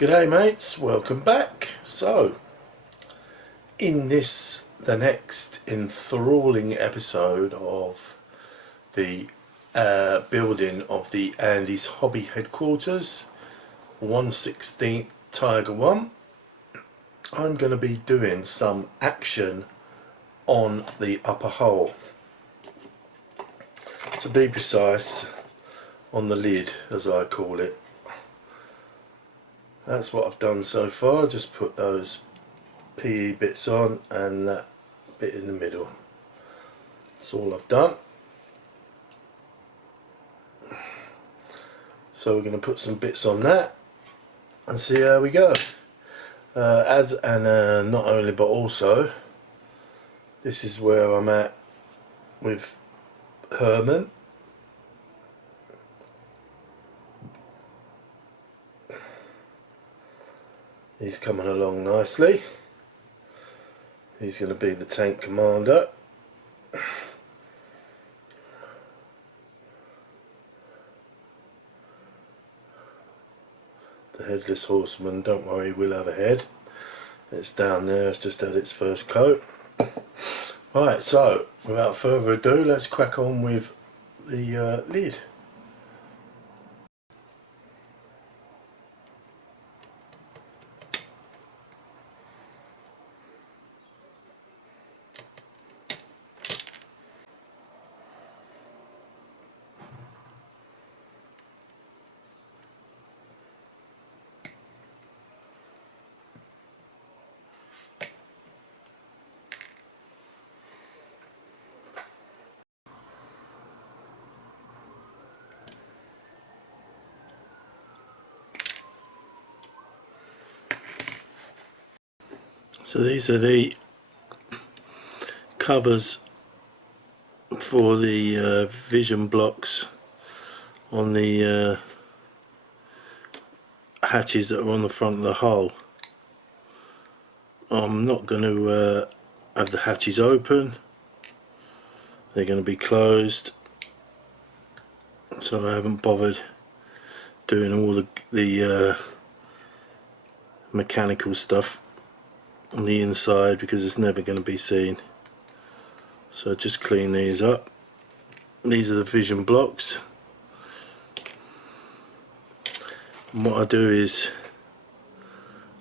G'day mates, welcome back. So, in the next enthralling episode of the building of the Andy's Hobby Headquarters, 1/16 Tiger1, I'm going to be doing some action on the upper hull. To be precise, on the lid, as I call it. That's what I've done so far, just put those PE bits on and that bit in the middle. That's all I've done. So we're going to put some bits on that and see how we go. Not only but also, this is where I'm at with Herman. He's coming along nicely. He's going to be the tank commander. The headless horseman, don't worry, we'll have a head. It's down there, it's just had its first coat. Right, so without further ado, let's crack on with the lid. So these are the covers for the vision blocks on the hatches that are on the front of the hull. I'm not going to have the hatches open, they're going to be closed, so I haven't bothered doing all the mechanical stuff on the inside because it's never going to be seen. So just clean these up. These are the vision blocks, and what I do is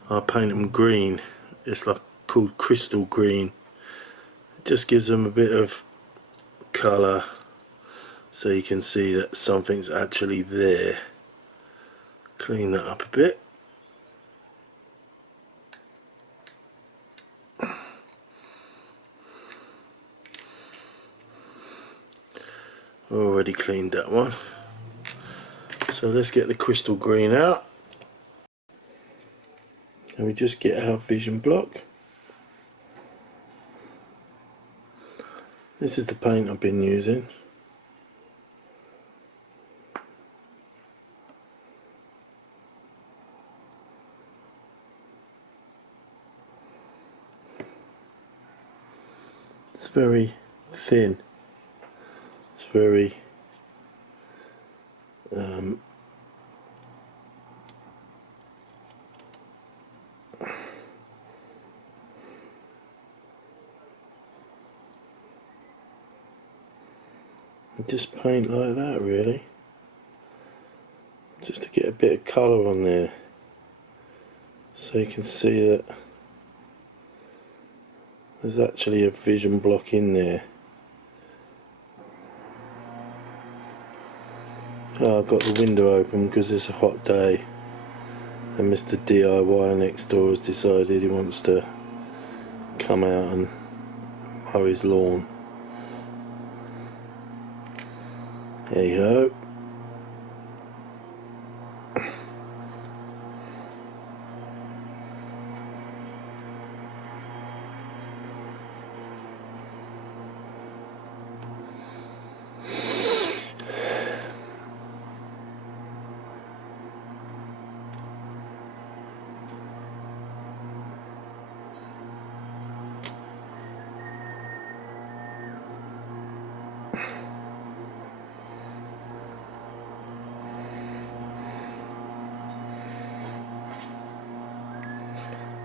I paint them green. It's like called crystal green. It just gives them a bit of colour so you can see that something's actually there. Clean that up a bit. Already cleaned that one. So let's get the crystal green out. And we just get our vision block. This is the paint I've been using. It's very thin. It's very just paint like that really, just to get a bit of colour on there so you can see that there's actually a vision block in there. Oh, I've got the window open because it's a hot day and Mr. DIY next door has decided he wants to come out and mow his lawn. There you go.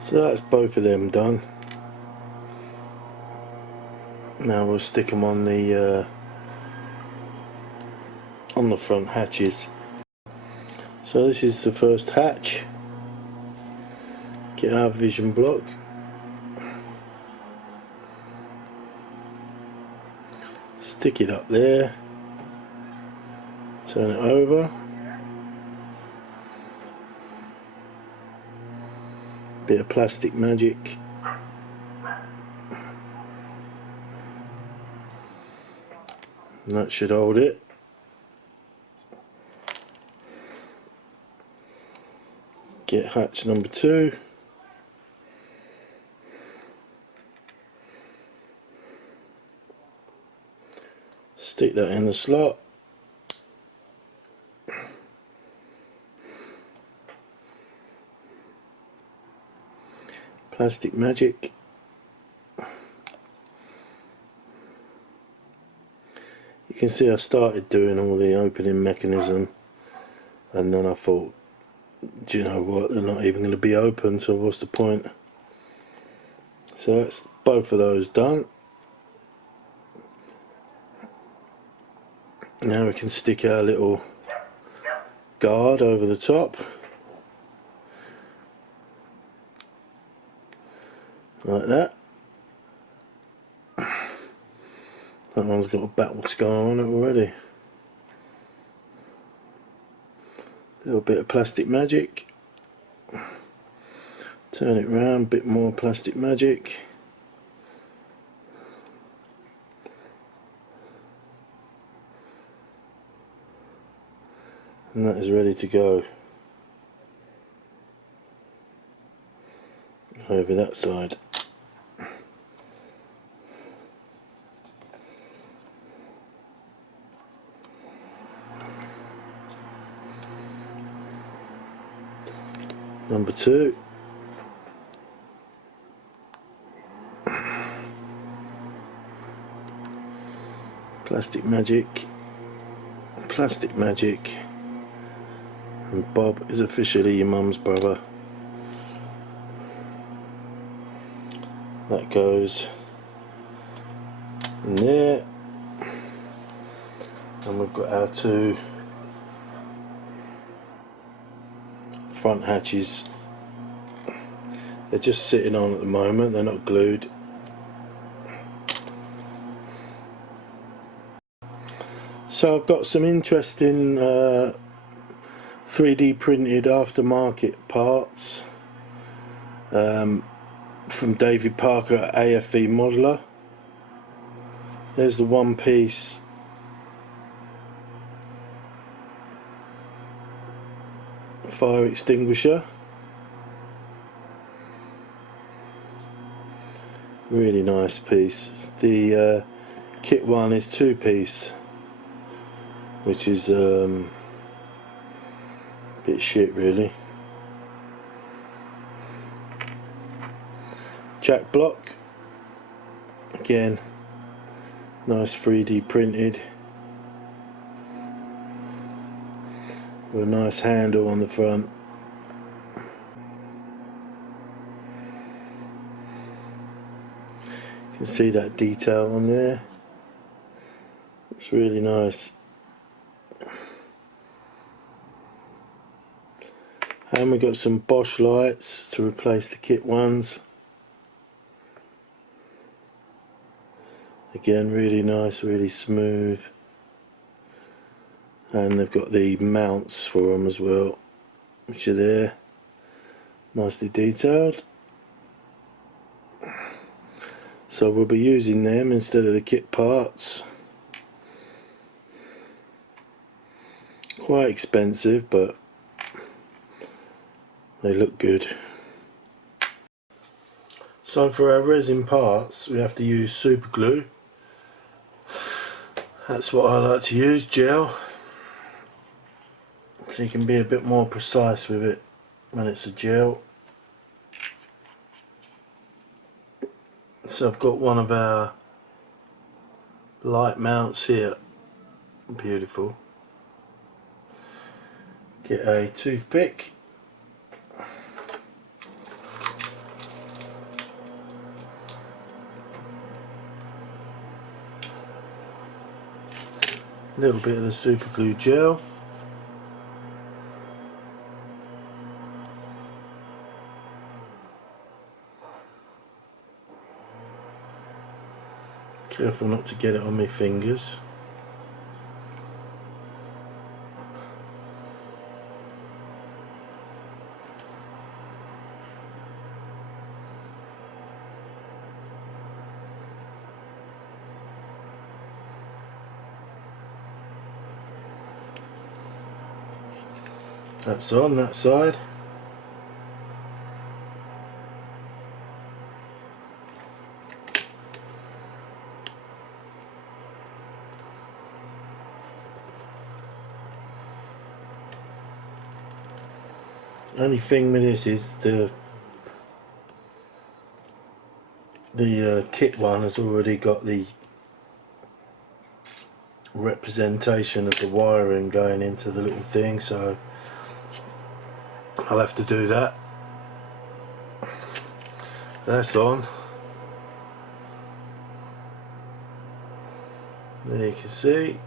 So that's both of them done. Now we'll stick them on the front hatches. So this is the first hatch. Get our vision block. Stick it up there. Turn it over. Bit of plastic magic. And that should hold it. Get hatch number 2. Stick that in the slot. Plastic magic. You can see I started doing all the opening mechanism, and then I thought, do you know what, they're not even going to be open, so what's the point? So that's both of those done. Now we can stick our little guard over the top, like that. That one's got a battle scar on it already. A little bit of plastic magic. Turn it round, bit more plastic magic. And that is ready to go over that side. Number 2. Plastic magic, plastic magic, and Bob is officially your mum's brother. That goes in there, and we've got our 2 front hatches. They're just sitting on at the moment, they're not glued. So I've got some interesting 3D printed aftermarket parts from David Parker at AFE Modeler. There's the one piece fire extinguisher. Really nice piece. The kit one is 2-piece, which is a bit shit really. Jack block, again nice 3D printed with a nice handle on the front. You can see that detail on there, it's really nice. And we got some Bosch lights to replace the kit ones. Again, really nice, really smooth. And they've got the mounts for them as well, which are there, nicely detailed. So we'll be using them instead of the kit parts. Quite expensive, but they look good. So for our resin parts we have to use super glue. That's what I like to use, gel, so you can be a bit more precise with it when it's a gel. So I've got one of our light mounts here, beautiful. Get a toothpick, little bit of the super glue gel. Careful not to get it on my fingers. That's on that side. Only thing with this is the kit one has already got the representation of the wiring going into the little thing, so I'll have to do that. That's on. There you can see.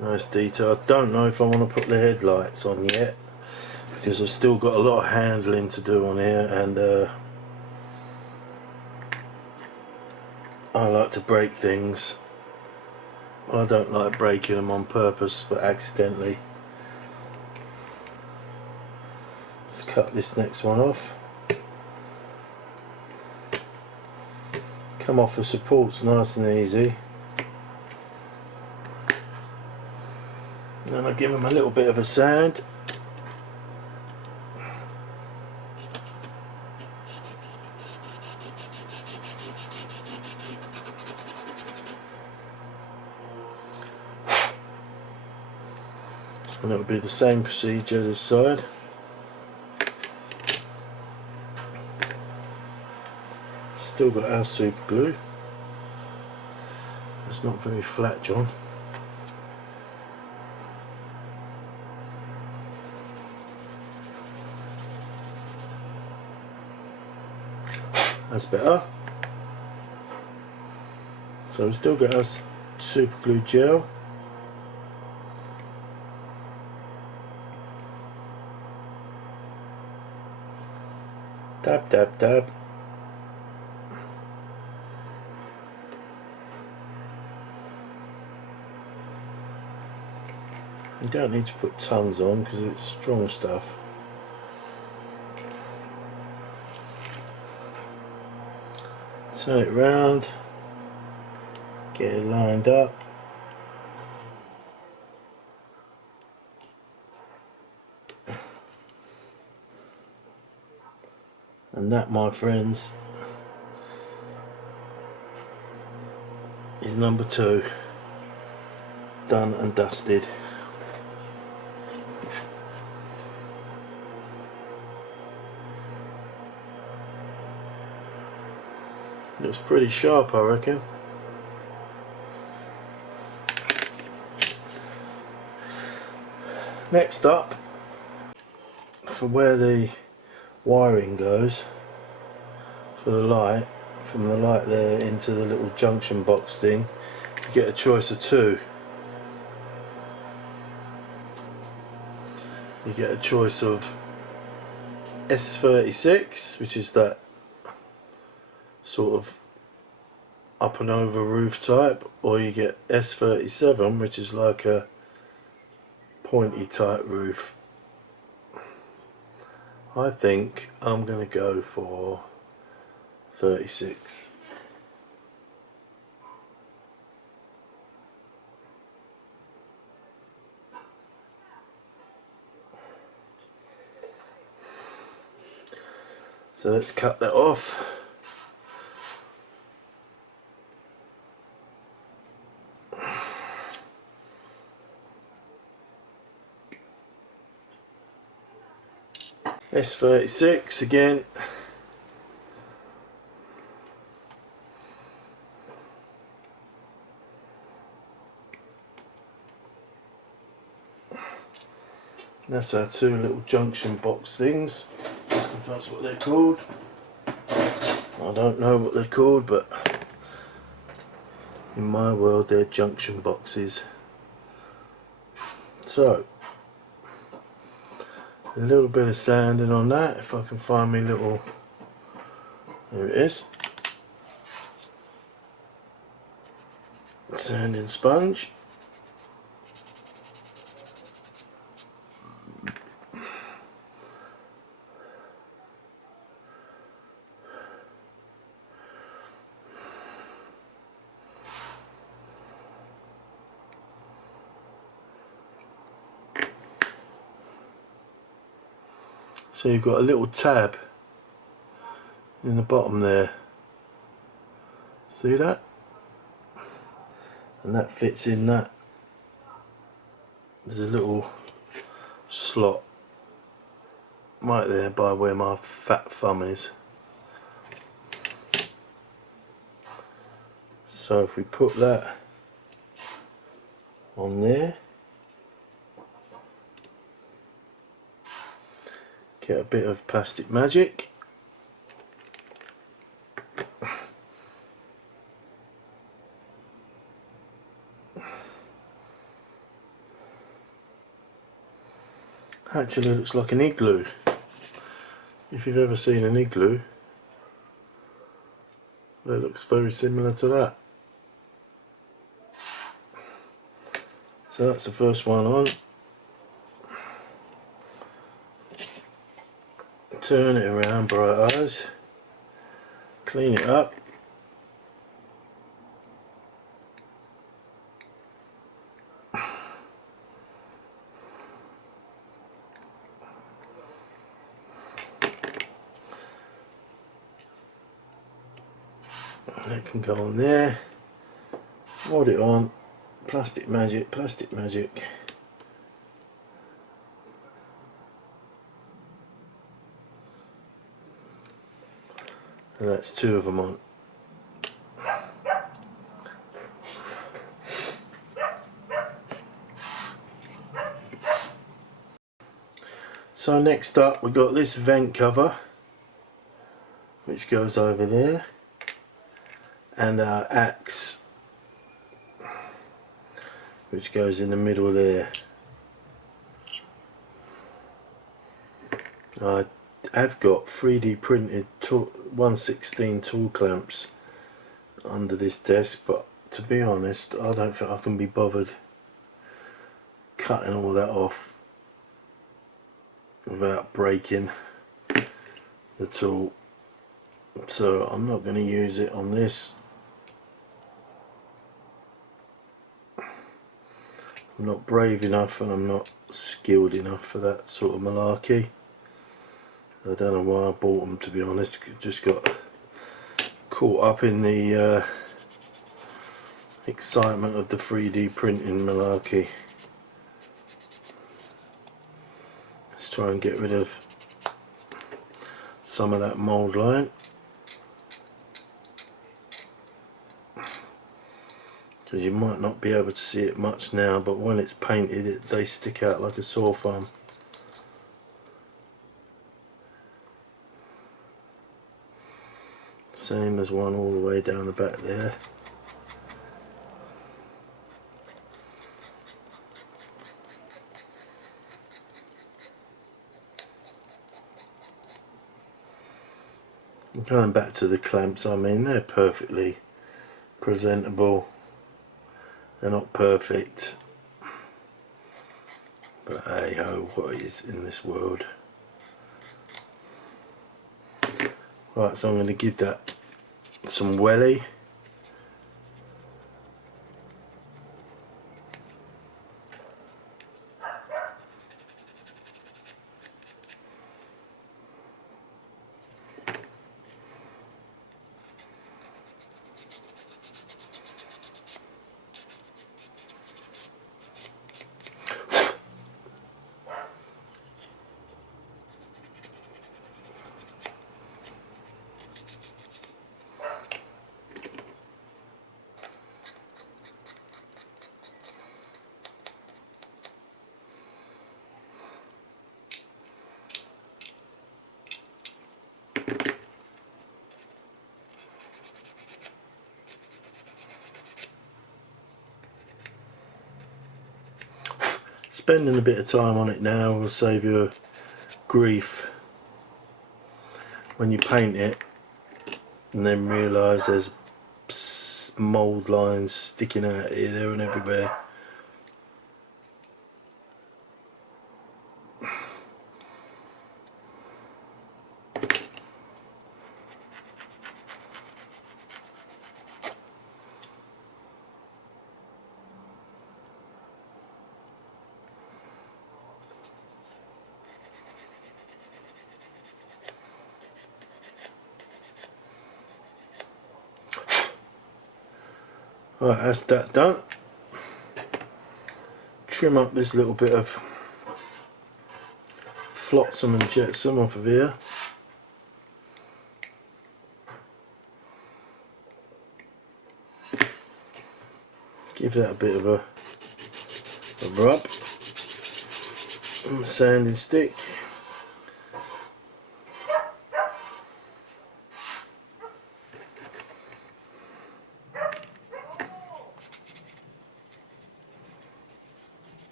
Nice detail. I don't know if I want to put the headlights on yet, because I've still got a lot of handling to do on here, and I like to break things. Well, I don't like breaking them on purpose, but accidentally. Let's cut this next one off. Come off the supports nice and easy. And then I give them a little bit of a sand. And it'll be the same procedure this side. Still got our super glue. It's not very flat, John. That's better. So we've still got our super glue gel. Dab, dab, dab. You don't need to put tons on because it's strong stuff. Turn it round, get it lined up. And that, my friends, is number 2. Done and dusted. Looks pretty sharp, I reckon. Next up, for where the wiring goes for the light, from the light there into the little junction box thing, you get a choice of 2. You get a choice of S36, which is that sort of up and over roof type, or you get S37, which is like a pointy type roof. I think I'm going to go for 36. So let's cut that off. S36 again. That's our 2 little junction box things, if that's what they're called. I don't know what they're called, but In my world they're junction boxes. So a little bit of sanding on that, if I can find me little, there it is, sanding sponge. So you've got a little tab in the bottom there, see that? And that fits in that. There's a little slot right there by where my fat thumb is. So if we put that on there, get a bit of plastic magic. Actually looks like an igloo. If you've ever seen an igloo, it looks very similar to that. So that's the first one on. Turn it around, bright eyes. Clean it up. That can go on there. Hold it on. Plastic magic, plastic magic. And that's two of them on. So next up we've got this vent cover, which goes over there, and our axe, which goes in the middle there. I have got 3D printed 1/16 tool clamps under this desk, but to be honest I don't think I can be bothered cutting all that off without breaking the tool, so I'm not going to use it on this. I'm not brave enough and I'm not skilled enough for that sort of malarkey. I don't know why I bought them, to be honest. Just got caught up in the excitement of the 3D printing malarkey. Let's try and get rid of some of that mould line, because you might not be able to see it much now, but when it's painted they stick out like a sore thumb. Same as one all the way down the back there. And going back to the clamps, I mean, they're perfectly presentable. They're not perfect, but hey ho, what is in this world. Right, so I'm going to give that some welly. spending a bit of time on it now will save you grief when you paint it and then realise there's mould lines sticking out here, there and everywhere. Right, that's that done. Trim up this little bit of flotsam and jetsam off of here. Give that a bit of a rub on the sanding stick.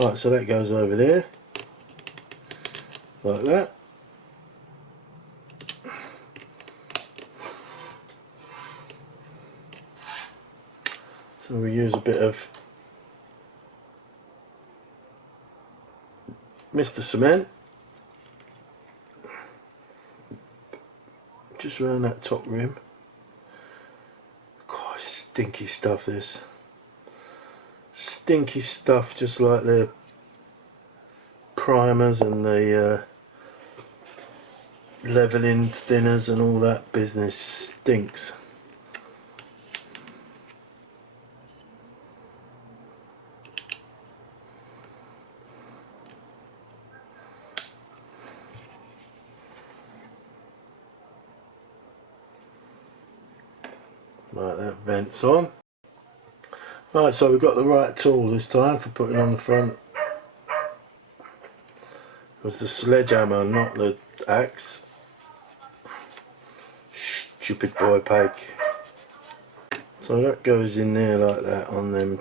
Right, so that goes over there, like that. So we use a bit of Mr. Cement just around that top rim. God, stinky stuff this. Stinky stuff, just like the primers and the leveling thinners and all that business stinks. Right, that vents on. Right, so we've got the right tool this time for putting on the front. It was the sledgehammer, not the axe. Stupid boy pike. So that goes in there like that on them.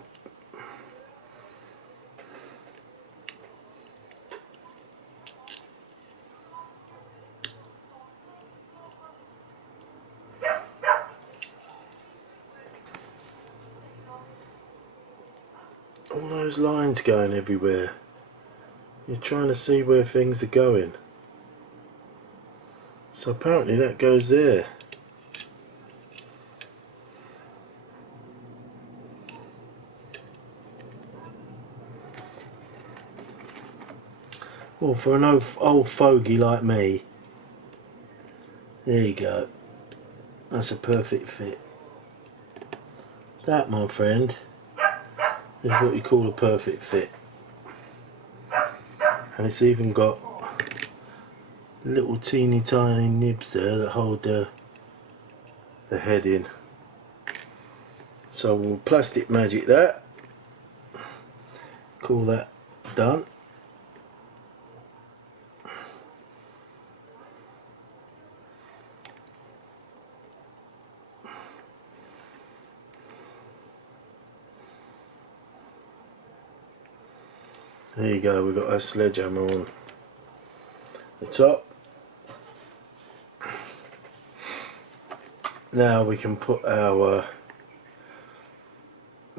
All those lines going everywhere. You're trying to see where things are going. So apparently that goes there. Well, for an old fogey like me, there you go. That's a perfect fit. That, my friend, is what you call a perfect fit. And it's even got little teeny tiny nibs there that hold the head in. So we'll plastic magic that. Call that done. There you go, we've got our sledgehammer on the top. Now we can put our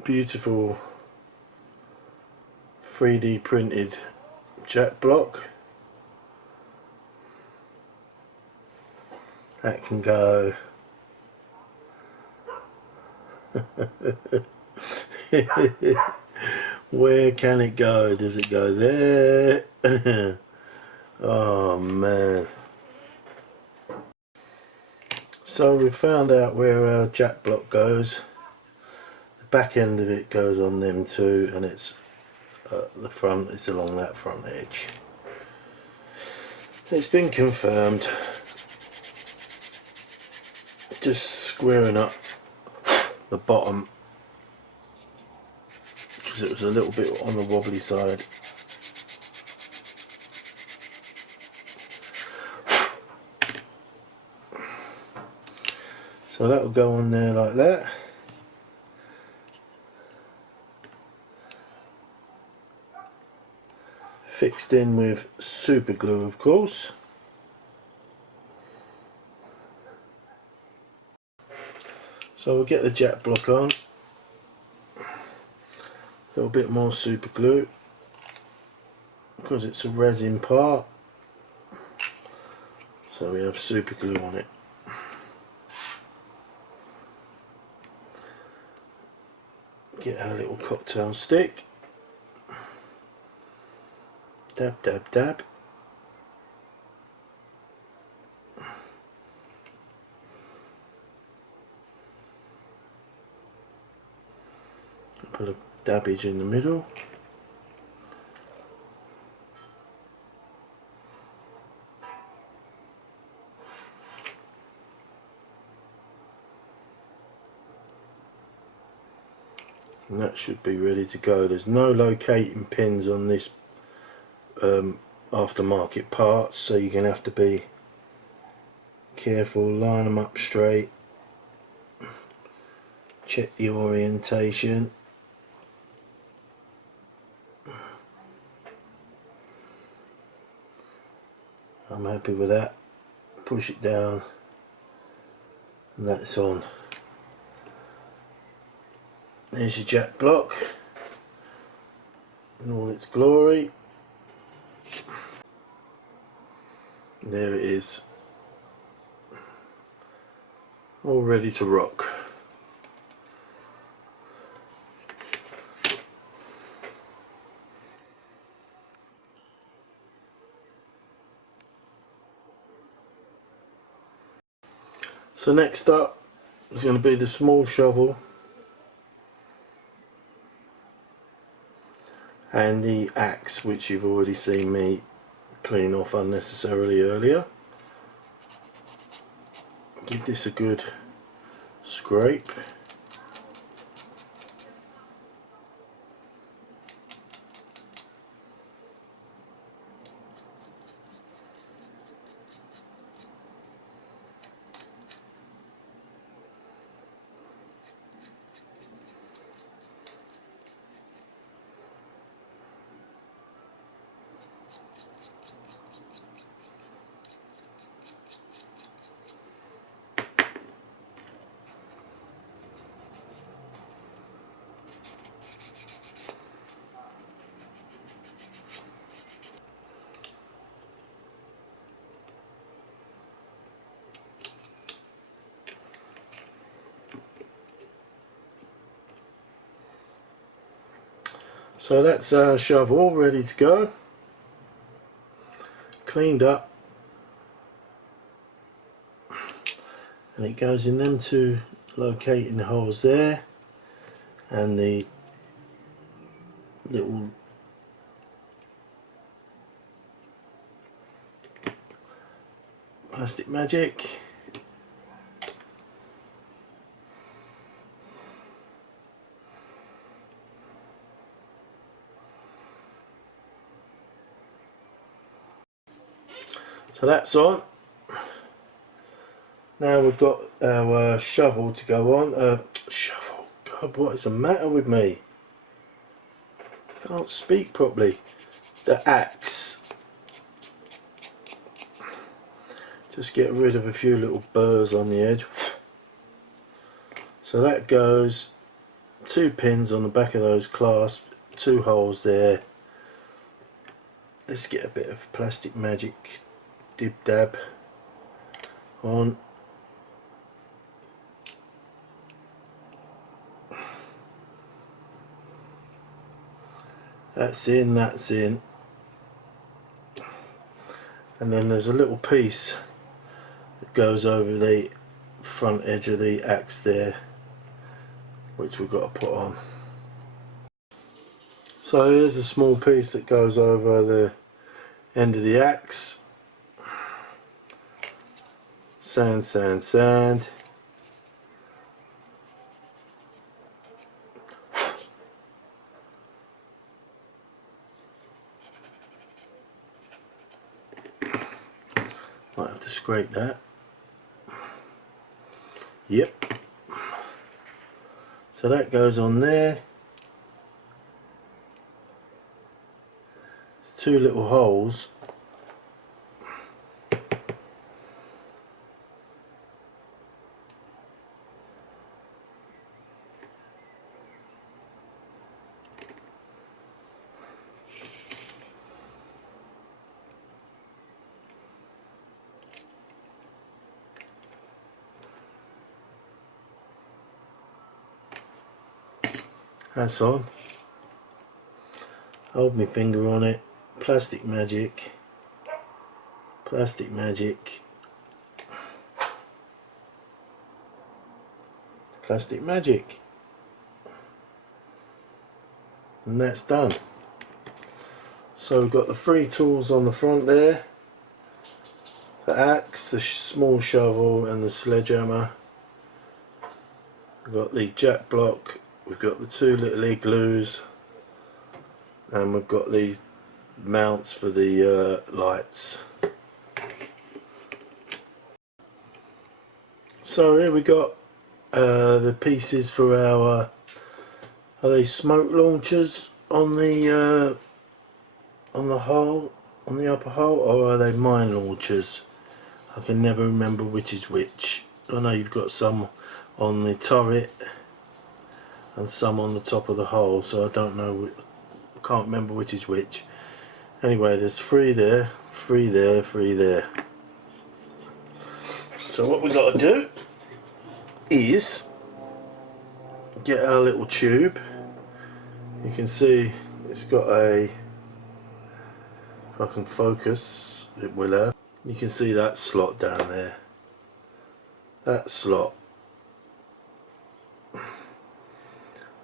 beautiful 3D printed jack block. That can go where can it go? Does it go there? Oh man. So we've found out where our jack block goes. The back end of it goes on them two, and it's the front is along that front edge. It's been confirmed. Just squaring up the bottom because it was a little bit on the wobbly side. So that will go on there like that. fixed in with super glue, of course. So we'll get the jack block on, a little bit more super glue because it's a resin part, so we have super glue on it. Get our little cocktail stick, dab dab dab. Put a dabbage in the middle. And that should be ready to go. There's no locating pins on this aftermarket parts, so you're going to have to be careful, line them up straight, check the orientation. I'm happy with that. Push it down and that's on. There's your jack block in all its glory. There it is, all ready to rock. So next up is going to be the small shovel and the axe, which you've already seen me clean off unnecessarily earlier. Give this a good scrape. So that's our shovel ready to go, cleaned up, and it goes in them two locating holes there and the little plastic magic. So that's on. Now we've got our shovel to go on. Shovel, God, what is the matter with me? Can't speak properly. The axe. Just get rid of a few little burrs on the edge. So that goes, 2 pins on the back of those clasps, 2 holes there. Let's get a bit of plastic magic dib dab on. That's in, that's in. And then there's a little piece that goes over the front edge of the axe there, which we've got to put on. So here's a small piece that goes over the end of the axe. Sand, sand, sand. Might have to scrape that. Yep. So that goes on there. Let's two little holes. That's on. Hold my finger on it. Plastic magic. Plastic magic. Plastic magic. And that's done. So we've got the three tools on the front there. The axe, the small shovel and the sledgehammer. We've got the jack block. We've got the two little igloos, and we've got the mounts for the lights. So here we got the pieces for our, are they smoke launchers on the hull, on the upper hull, or are they mine launchers? I can never remember which is which. I know you've got some on the turret and some on the top of the hull, so I don't know, I can't remember which is which. Anyway, there's three there, three there, three there. So what we got to do is get our little tube. You can see it's got a, if I can focus, it will have. You can see that slot down there. That slot.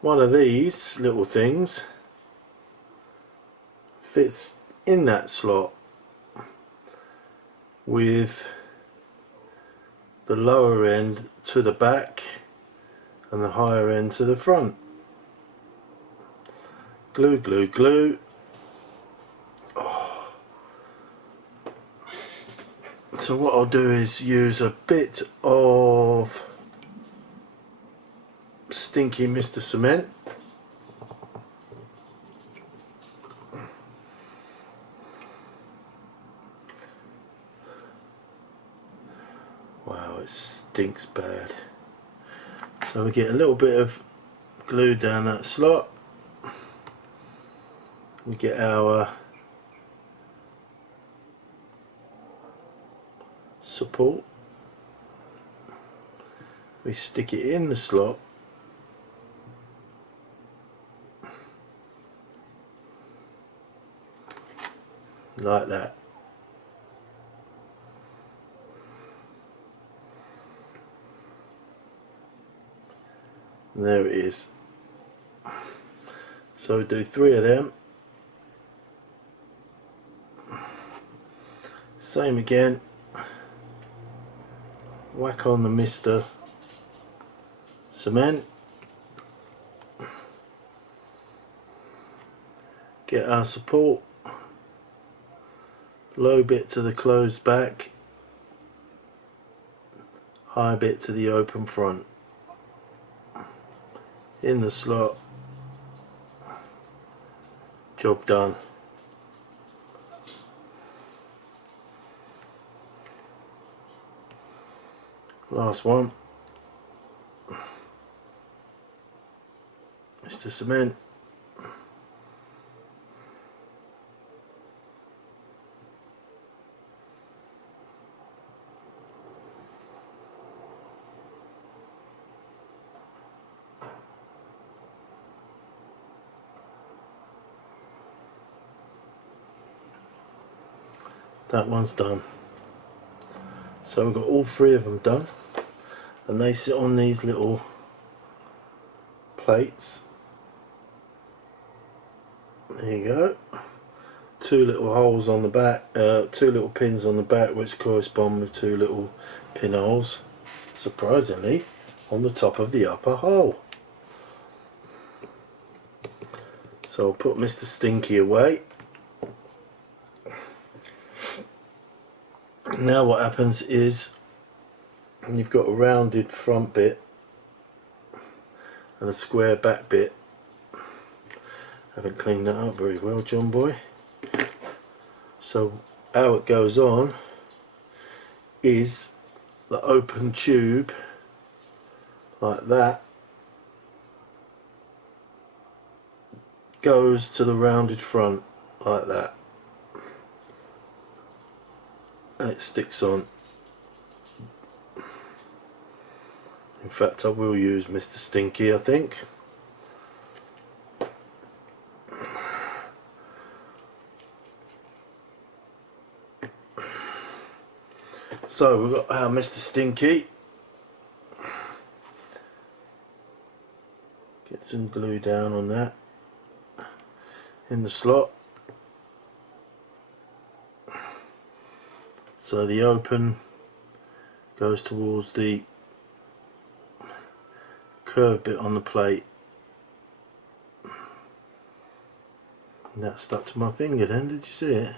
One of these little things fits in that slot with the lower end to the back and the higher end to the front. Glue, glue, glue. Oh. So what I'll do is use a bit of stinky Mr. Cement. Wow, it stinks bad. So we get a little bit of glue down that slot. We get our support. We stick it in the slot. Like that. And there it is. So we do three of them. Same again. Whack on the Mr. Cement. Get our support. Low bit to the closed back, high bit to the open front. In the slot. Job done. Last one. Mr. Cement. That one's done. So we've got all three of them done, and they sit on these little plates. There you go. Two little holes on the back, two little pins on the back, which correspond with two little pinholes, surprisingly, on the top of the upper hole. So I'll put Mr. Stinky away. Now what happens is you've got a rounded front bit and a square back bit. Haven't cleaned that up very well, John boy. So how it goes on is the open tube like that goes to the rounded front like that, and it sticks on. In fact, I will use Mr. Stinky, I think. So we've got our Mr. Stinky. Get some glue down on that in the slot. So the open goes towards the curved bit on the plate. And that stuck to my finger then, did you see it?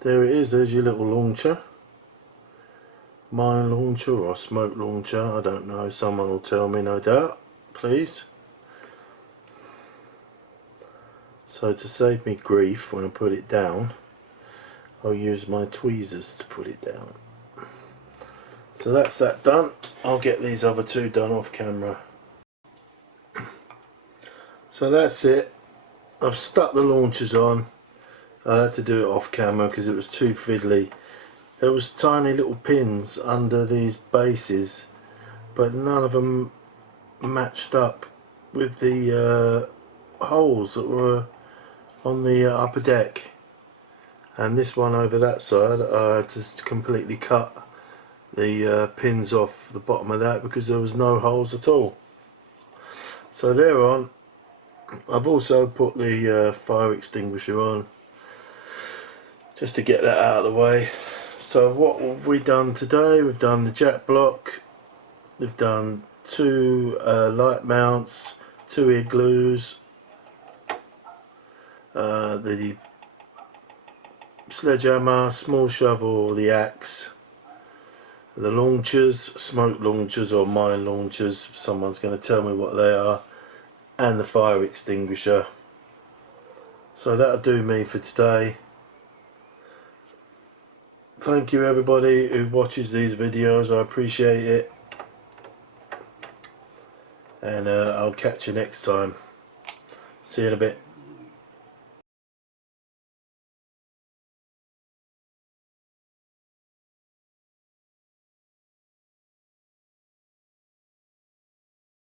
There it is, there's your little launcher. Mine launcher or smoke launcher, I don't know, someone will tell me, no doubt, please. So to save me grief when I put it down, I'll use my tweezers to put it down. So that's that done. I'll get these other two done off camera. So that's it. I've stuck the launchers on. I had to do it off camera because it was too fiddly. There was tiny little pins under these bases, but none of them matched up with the holes that were on the upper deck. And this one over that side, I had to completely cut the pins off the bottom of that because there was no holes at all. So they're on. I've also put the fire extinguisher on just to get that out of the way. So what have we done today? We've done the jack block, we've done two light mounts, two ear glues, the sledgehammer, small shovel, the axe, the launchers, smoke launchers or mine launchers, someone's going to tell me what they are, and the fire extinguisher. So that'll do me for today. Thank you everybody who watches these videos, I appreciate it, and I'll catch you next time. See you in a bit.